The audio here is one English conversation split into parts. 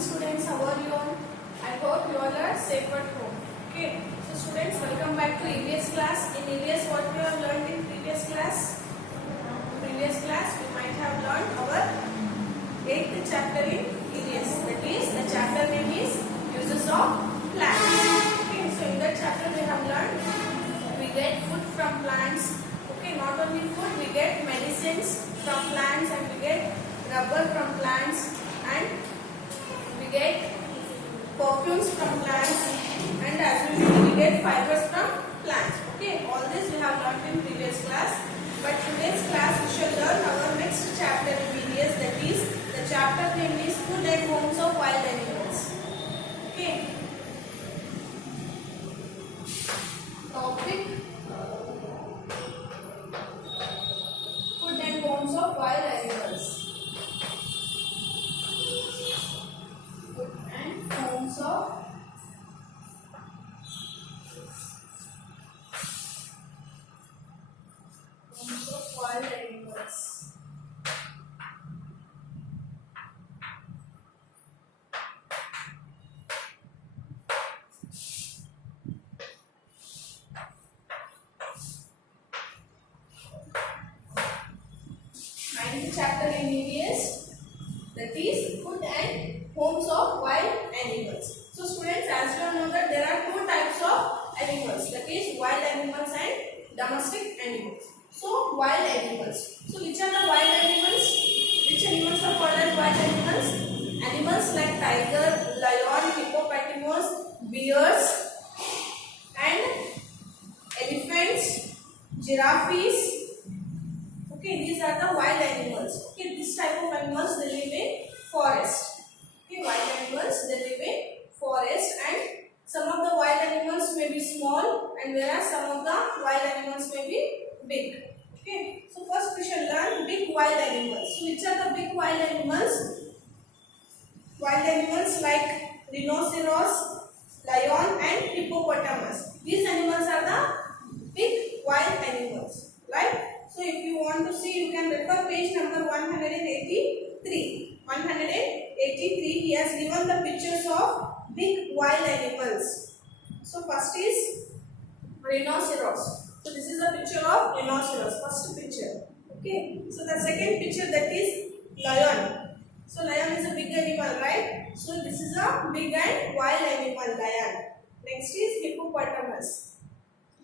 morning students, how are you all? I hope you all are safe at home. Okay, so students, welcome back to EVS class. In EVS, what we have learned in previous class? Previous class, we might have learned our 8th chapter in EVS. That is, the chapter name is Uses of Plants. Okay, so in that chapter we have learned we get food from plants. Okay, not only food, we get medicines from plants and we get rubber from plants and we get perfumes from plants and as usual we get fibers from plants. Okay, all this we have learned in previous class, but today's class we shall learn our next chapter in VDS, that is the chapter name is Food and Homes of Wild Animals. Okay, topic food and homes of wild animals. Food and homes of wild animals. Ninth chapter in EVS, that is food and homes of wild animals. So students, as you all know that there are two types of animals, that is wild animals and domestic animals. So wild animals. So which are the wild animals? Which animals are called as wild animals? Animals like tiger, lion, hippopotamus, bears and elephants, giraffes. Okay, these are the wild animals. Okay, this type of animals they live in forest. Okay, wild animals they live in forest and some of the wild animals may be small and whereas some of the wild animals may be big. Okay, so first we shall learn big wild animals. So which are the big wild animals? Wild animals like rhinoceros, lion and hippopotamus. These animals are the big wild animals, right? So if you want to see, you can refer page number 183. 183, he has given the pictures of big wild animals. So first is rhinoceros. So this is a picture of rhinoceros, first picture. Okay. So the second picture, that is lion. So lion is a big animal, right? So this is a big and wild animal, lion. Next is hippopotamus.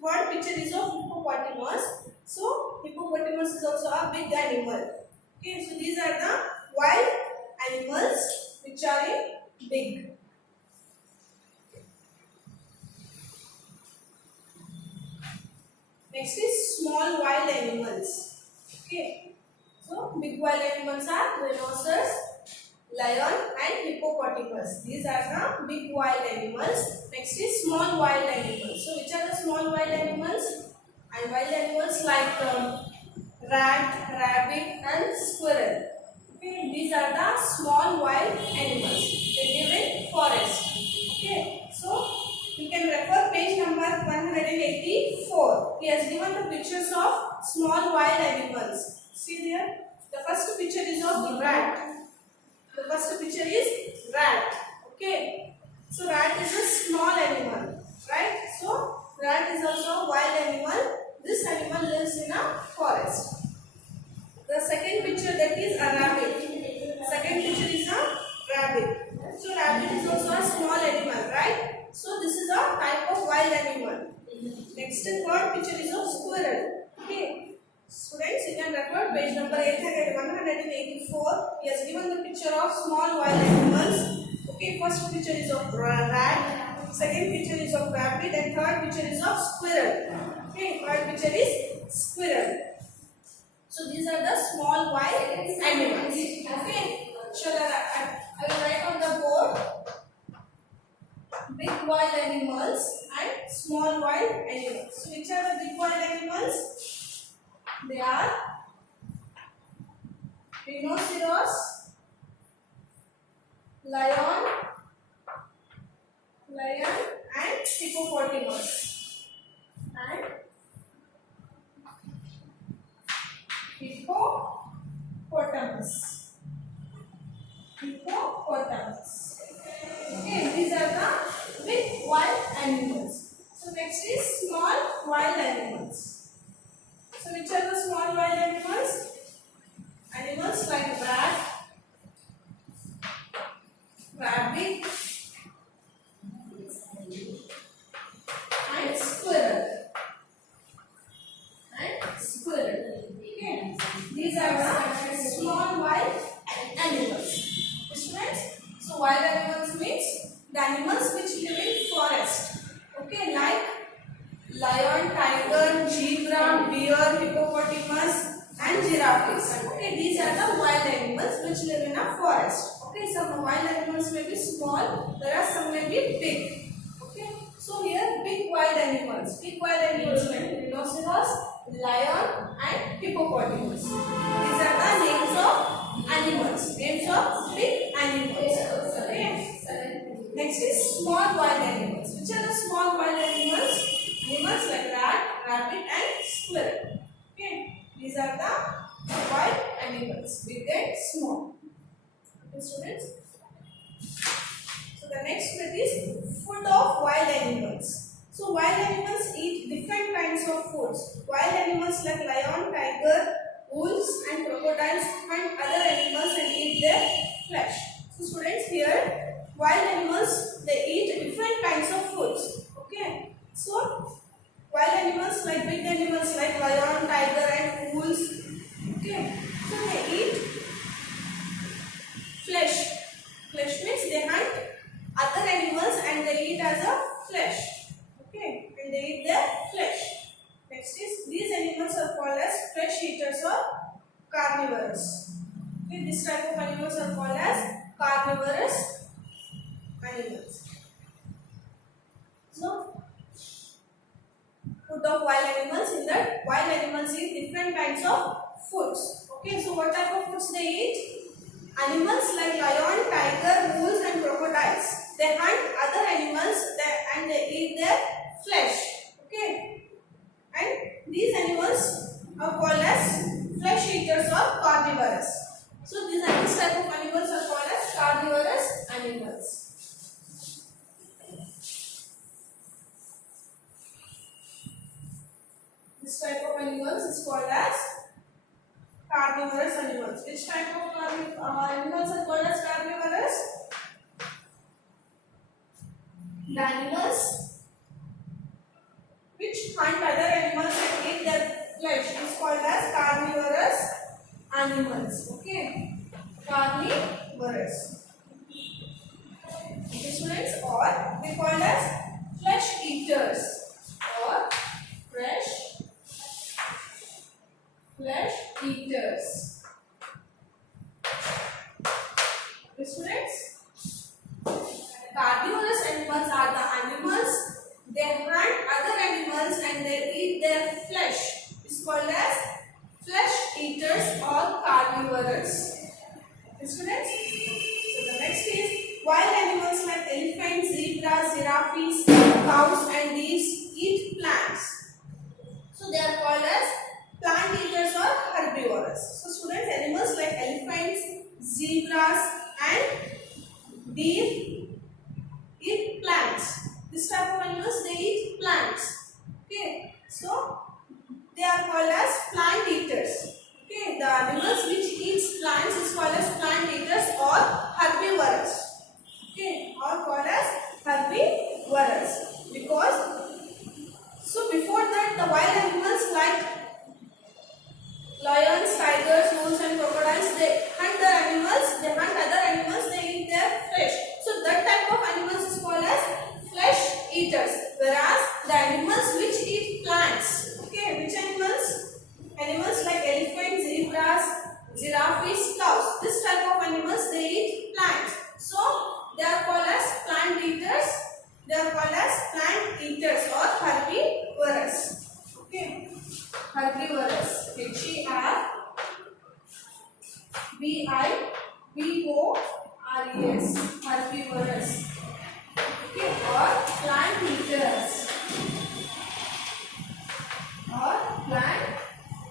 Third picture is of hippopotamus. So hippopotamus is also a big animal. Okay, so these are the wild animals which are in big. Next is small wild animals. Okay, so big wild animals are rhinoceros, lion and hippopotamus. These are the big wild animals. Next is small wild animals. So which are the small wild animals? And wild animals like rat, rabbit and squirrel. Okay, these are the small wild animals. They live in forest. Okay, so you can refer page number 184. He has given the pictures of small wild animals. See there, the first picture is of rat. The first picture is rat. Okay, so rat is a small animal, right? So rat is also a wild animal. This animal lives in a forest. The second picture, that is a rabbit. Second picture is a rabbit. So rabbit is also a small animal, right? So this is a type of wild animal. Next, third picture is of squirrel. Okay. Students, you can refer page number 184. He has given the picture of small wild animals. Okay, first picture is of rat. Second picture is of rabbit and third picture is of squirrel. Okay, third picture is squirrel. So these are the small wild animals. Okay, shall I will write on the board big wild animals and small wild animals. So which are the big wild animals? They are rhinoceros, lion and hippopotamus. And hippopotamus. Hippopotamus. squirrel. Okay, these are the small wild animals. Students, so wild animals means the animals which live in forest. Okay, like lion, tiger, zebra, bear, hippopotamus, and giraffes. Okay, these are the wild animals which live in a forest. Okay, some wild animals may be small, there are some may be big. Okay, so here big wild animals. Big wild animals like rhinoceros, lion, and hippopotamus. These are the names of animals. Names of big animals. Okay. Next is small wild animals. Which are the small wild animals? Animals like rat, rabbit, and squirrel. Okay, these are the wild animals, big and small. Okay, students. So the next bit is food of wild animals. So wild animals eat different kinds of foods. Wild animals like lion, tiger, wolves, and crocodiles hunt other animals and eat their flesh. So students, here wild animals they eat different kinds of foods. Okay, so wild animals like big animals like lion, tiger, and wolves. Okay, so they eat flesh. Flesh means they hunt other animals and they eat as a flesh. Okay, and they eat their flesh. Next is these animals are called as flesh eaters or carnivorous. Okay, this type of animals are called as carnivorous animals. So food of wild animals in that wild animals eat different kinds of foods. Okay, so what type of foods they eat? Animals like lion, tiger, wolves, and crocodiles. They hunt other animals and they eat their flesh. Okay, and these animals are called as flesh eaters or carnivorous. So this type of animals are called as carnivorous animals. This type of animals is called as carnivorous animals. Which type of animals are called as carnivorous? The animals which hunt other animals and eat their flesh is called as carnivorous animals. Okay, carnivorous. Okay, students, or they called as flesh eaters or flesh eaters. Okay, students, carnivorous animals are the animals they hunt other animals and they eat their flesh. It's called as flesh eaters or carnivorous. Okay, students, so the next is wild animals like elephants, zebras, giraffes, cows, and deer eat plants. So they are called as plant eaters or herbivorous. So students, animals like elephants, zebras, and deer eat plants. This type of animals they eat plants. Okay, so they are called as plant eaters. Okay, the animals which eats plants is called as plant eaters or herbivorous. Okay, or called as herbivorous because so before that the wild animals like lions, tigers, wolves, and crocodiles they hunt other animals, they eat their flesh. So that type of animals is called as flesh eaters. Whereas the animals which eat plants. Okay, which animals? Animals like elephants, zebras, giraffes, cows. This type of animals they eat plants. So they are called as plant eaters. They are called as plant eaters or herbivorous. Okay, herbivorous. Herbivorous. Herbivorous. Okay, or plant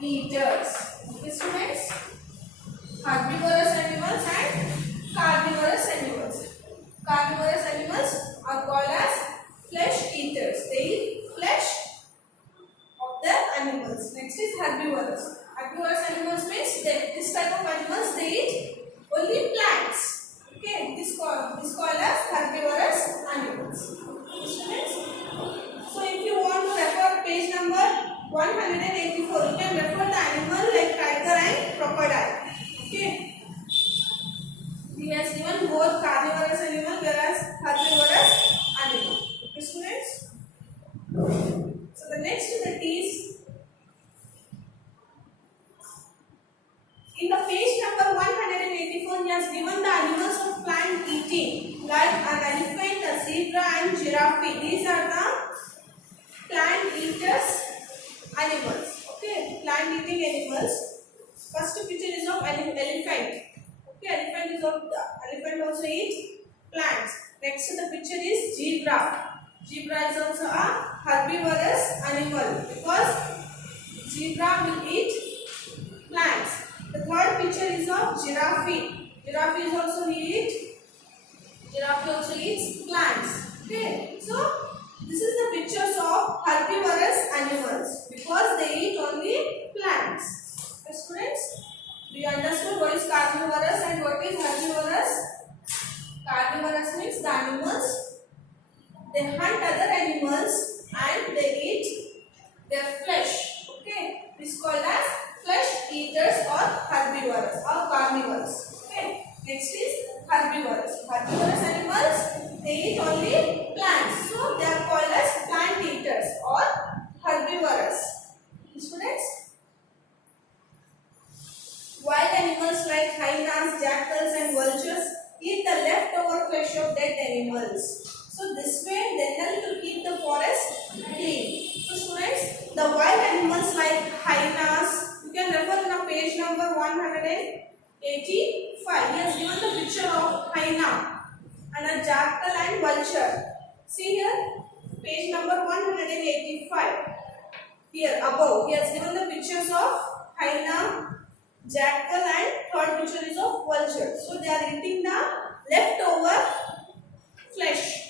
eaters. Okay, students, herbivorous animals and carnivorous animals. Carnivorous animals are called as flesh eaters. They eat flesh of the animals. Next is herbivorous. Herbivorous animals means this type of animals they eat only plants. Okay, this called as herbivorous animals. Students, so if you want to refer page number 184, you can refer the In the page number 184, he has given the animals of plant eating like an elephant, a zebra and giraffe. These are the plant eaters animals. Okay, plant eating animals. First picture is of elephant. Okay, elephant also eats plants. Next the picture is zebra. Zebra is also a herbivorous animal because zebra will eat plants. The third picture is of giraffe. Giraffe also eats plants. Okay, so this is the pictures of herbivorous animals because they eat only plants. Okay, students, do you understood what is carnivorous and what is herbivorous? Carnivorous means the animals, they hunt other animals and they eat their flesh. Okay, this is called as flesh eaters or herbivores or carnivores. Okay, next is herbivorous. Herbivorous animals, they eat only plants, so they are called as plant eaters or herbivorous. Students, wild animals like hyenas, jackals and vultures eat the leftover flesh of dead animals. So this way they help to keep the forest clean. So students, the wild animals like hyenas, you can refer to the page number 185. He has given the picture of hyena and a jackal and vulture. See here, page number 185. Here above, he has given the pictures of hyena, jackal and third picture is of vulture. So they are eating the leftover flesh.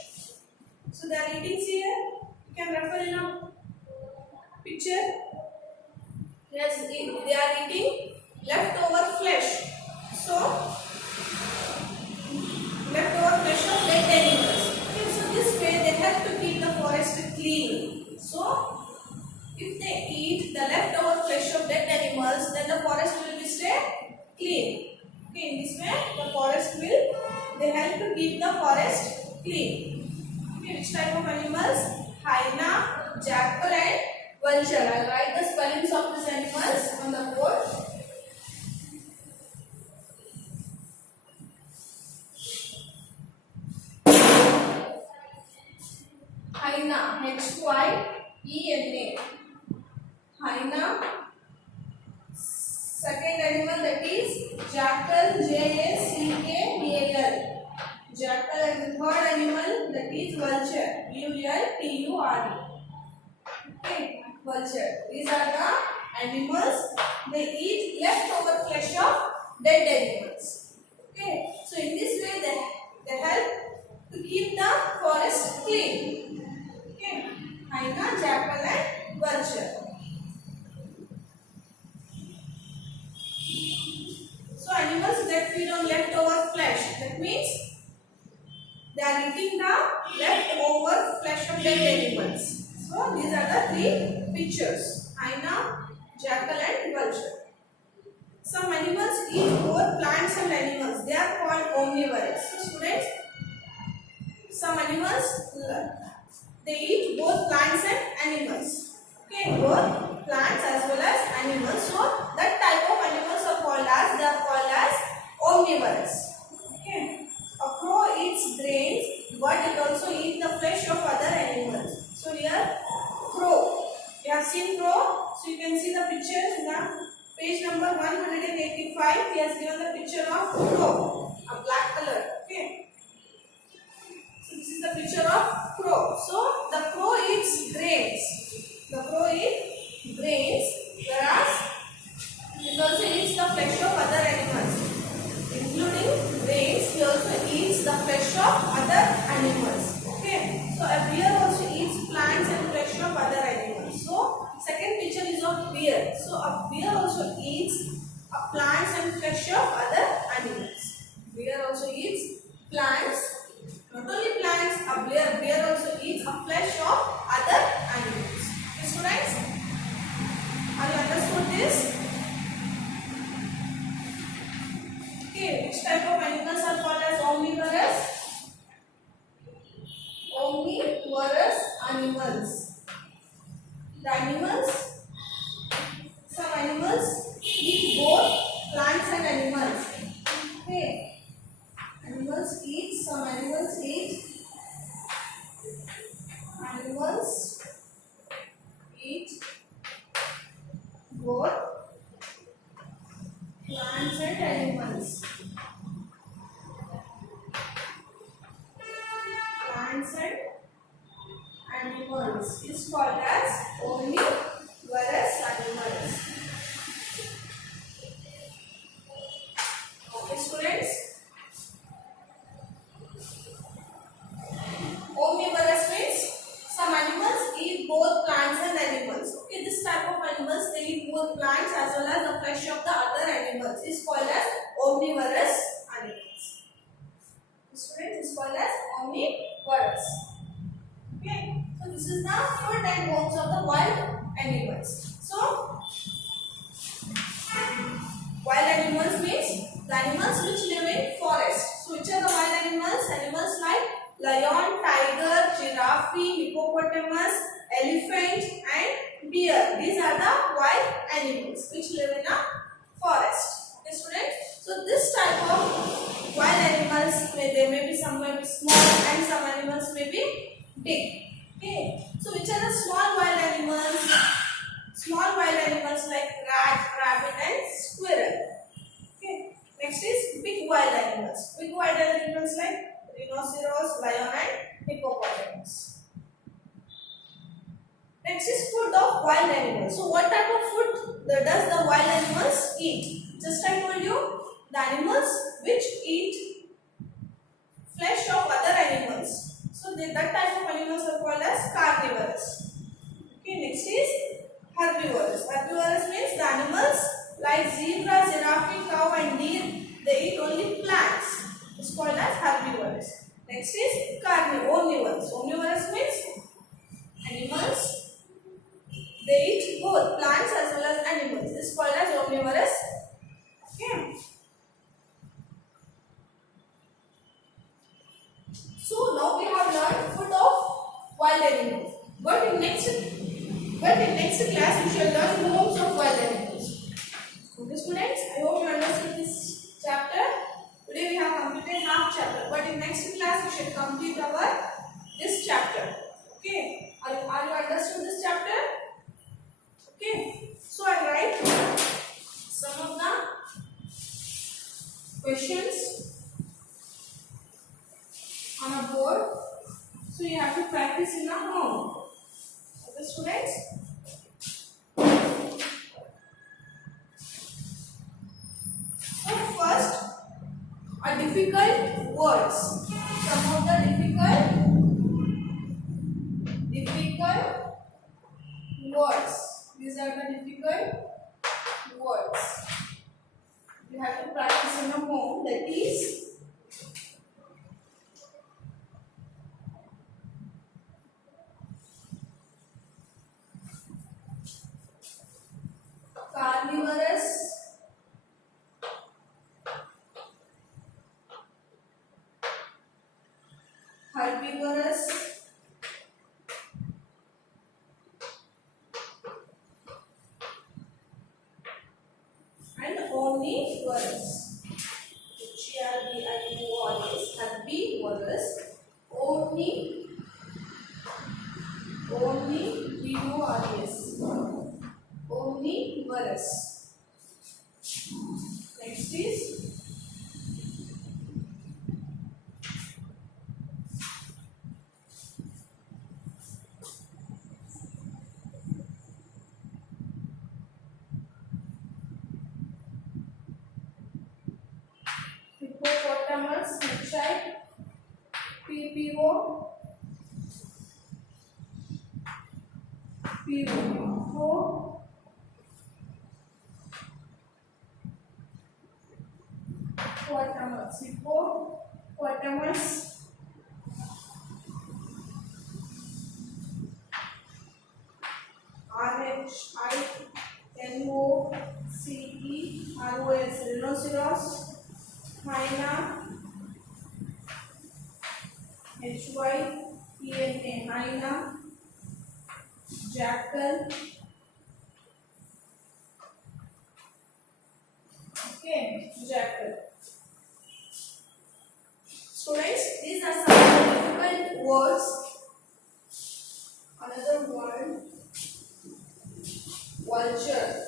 So they are eating, see here, you can refer in a picture. Yes, they are eating leftover flesh. So leftover flesh of dead animals. Okay, so this way they help to keep the forest clean. So if they eat the leftover flesh of dead animals, then the forest will be stay clean. Okay, in this way they help to keep the forest clean. Okay, which type of animals? Hyena, jackal and vulture. I will write the spellings of these animals on the board. Hyena, H-Y-E-N-A. Hyena. Second animal, that is jackal, J-A-C-K-A-L. Jackal. And the third animal, that is vulture, V-U-L-T-U-R-E. Okay, vulture. These are the animals. They eat leftover flesh of dead animals. Okay, so in this way they help to keep the forest clean. Okay, hyena, jackal and vulture. So animals that feed on leftover flesh, that means they are eating the leftover flesh of dead animals. So these are the three pictures: hyena, jackal and vulture. Some animals eat both plants and animals. They are called omnivorous. So students, some animals, they eat both plants and animals. Okay, both plants as well as animals. So that type of animals are called as omnivorous. Okay, a crow eats grains, but it also eats the flesh of other animals. So here, crow. You have seen crow. So you can see the picture in the page number 185. He has given the picture of crow, a black color. Okay. So this is the picture of crow. So the crow eats grains. The crow eats grains, whereas it also eats the flesh of other animals, including grains. He also eats the flesh of other animals. Okay. So a bear also eats plants and flesh of other animals. So second picture is of bear. So a bear also eats plants and flesh of other animals. Bear also eats plants. Not only plants, a bear also eats a flesh of other animals. Okay, students, have you understood this? Okay, which type of animals are called as omnivorous? Omnivorous animals. The animals, some animals eat both plants plants as well as the flesh of the other animals is called as omnivorous animals. Students, is called as omnivorous. Okay, so this is the food and homes of the wild animals. So wild animals means the animals which live in forest. So which are the wild animals? Animals like lion, tiger, giraffe, hippopotamus, elephant and deer. These are the wild animals which live in a forest. Okay, students. So this type of wild animals, they may be some may be small and some animals may be big. Okay. So which are the small wild animals? Small wild animals like rat, rabbit and squirrel. Okay. Next is big wild animals. Big wild animals like rhinoceros, lion and hippopotamus. Next is food of wild animals. So what type of food does the wild animals eat? Just I told you, the animals which eat flesh of other animals. So that type of animals are called as carnivorous. Okay, next is herbivorous. Herbivorous means the animals like zebra, giraffe, cow and deer, they eat only plants. It's called as herbivorous. Next is omnivorous. Omnivorous means animals, they eat both plants as well as animals. It's called as omnivorous. Okay. So now we have learned food of wild animals. But in next class we shall learn homes of wild animals. Okay, students, I hope you understood this chapter. Today we have completed half chapter. But in next class we shall complete our this chapter. Okay. Are you understood this chapter? Okay. So I write some of the questions on a board. So you have to practice in a home. Okay, students? So first, are difficult words. Some of the difficult words. These are the difficult words. You have to practice in a home. That is carnivorous, herbivorous, and omnivorous. Herbivorous, omnivorous. Next is hippopotamus, PPO, hippopotamus, RHINOCEROS, rhinoceros, hyena, HYENA, hyena, jackal. Okay, jackal. Students, these are some difficult words. Another word, vulture.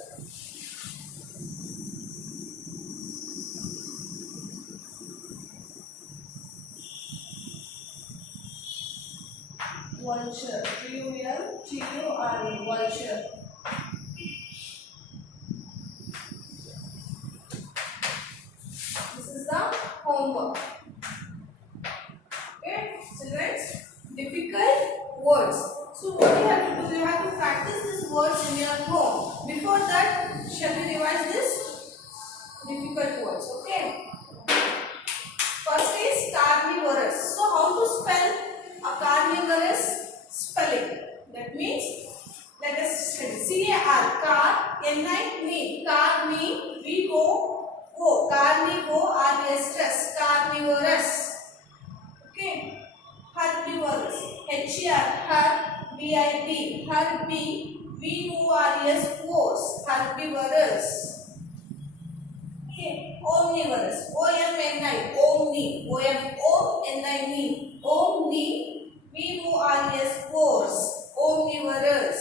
Vulture, VULTURE, vulture. This is the homework. Okay, children, difficult words. So what you have to do, you have to practice these words in your home. Before that, shall carnivorous, carnivorous. Okay, herbivorous. Herbivorous, herbivorous. Okay, omnivorous. O-M-N-I, omni. O-M-O-N-I-N-I, omnivorous, omnivorous.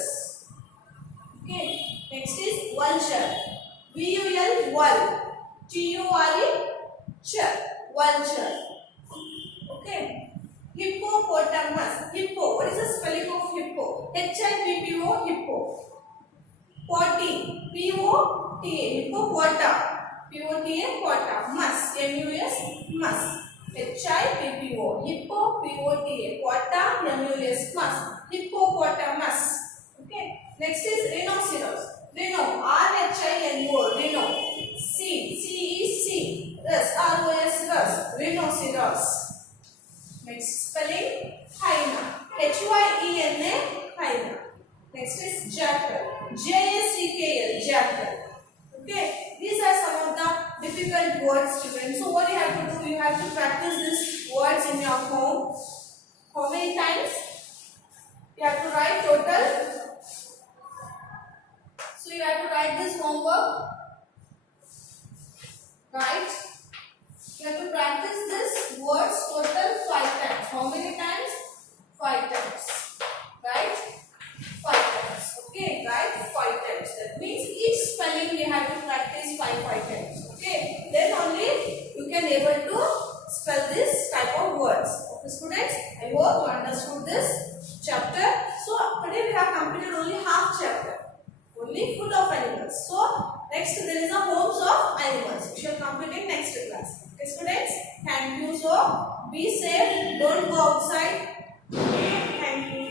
Okay, next is vulture. V-U-L, vul. T-U-R-E, vulture. Okay. Hippopotamus. Hippo. What is the spelling of hippo? H-I-P-P-O, hippo. Potty. P-O-T-A. Hippopota. P-O-T-A, pota. Mus. M-U-S, mus. H-I-P-P-O. Hippo, P-O-T-A. Pota, M-U-S, mus. Hippopotamus. Okay. Next is rhinoceros. Rhino. R-H-I-N-O. Rhino. C. C-E-C. Rus. R-O-S. Rus. Rhinoceros. Next spelling hyena. H-Y-E-N-A, hyena. Next is jackal. J-A-C-K-L, jackal. Okay, these are some of the difficult words, students. So what you have to do, you have to practice these words in your home. How many times? You have to write total. So you have to write this homework. Right? You have to practice this words total 5 times. How many times? 5 times. Right? 5 times. Okay, right? 5 times. That means each spelling you have to practice 5 times. Okay? Then only you can able to spell this type of words. Okay, students? I hope you understood this chapter. So today we have completed only half chapter. Only full of animals. So next there is a homes of animals. We shall complete in next class. Okay, students? Thank you. So be safe. Don't go outside. Okay, thank you.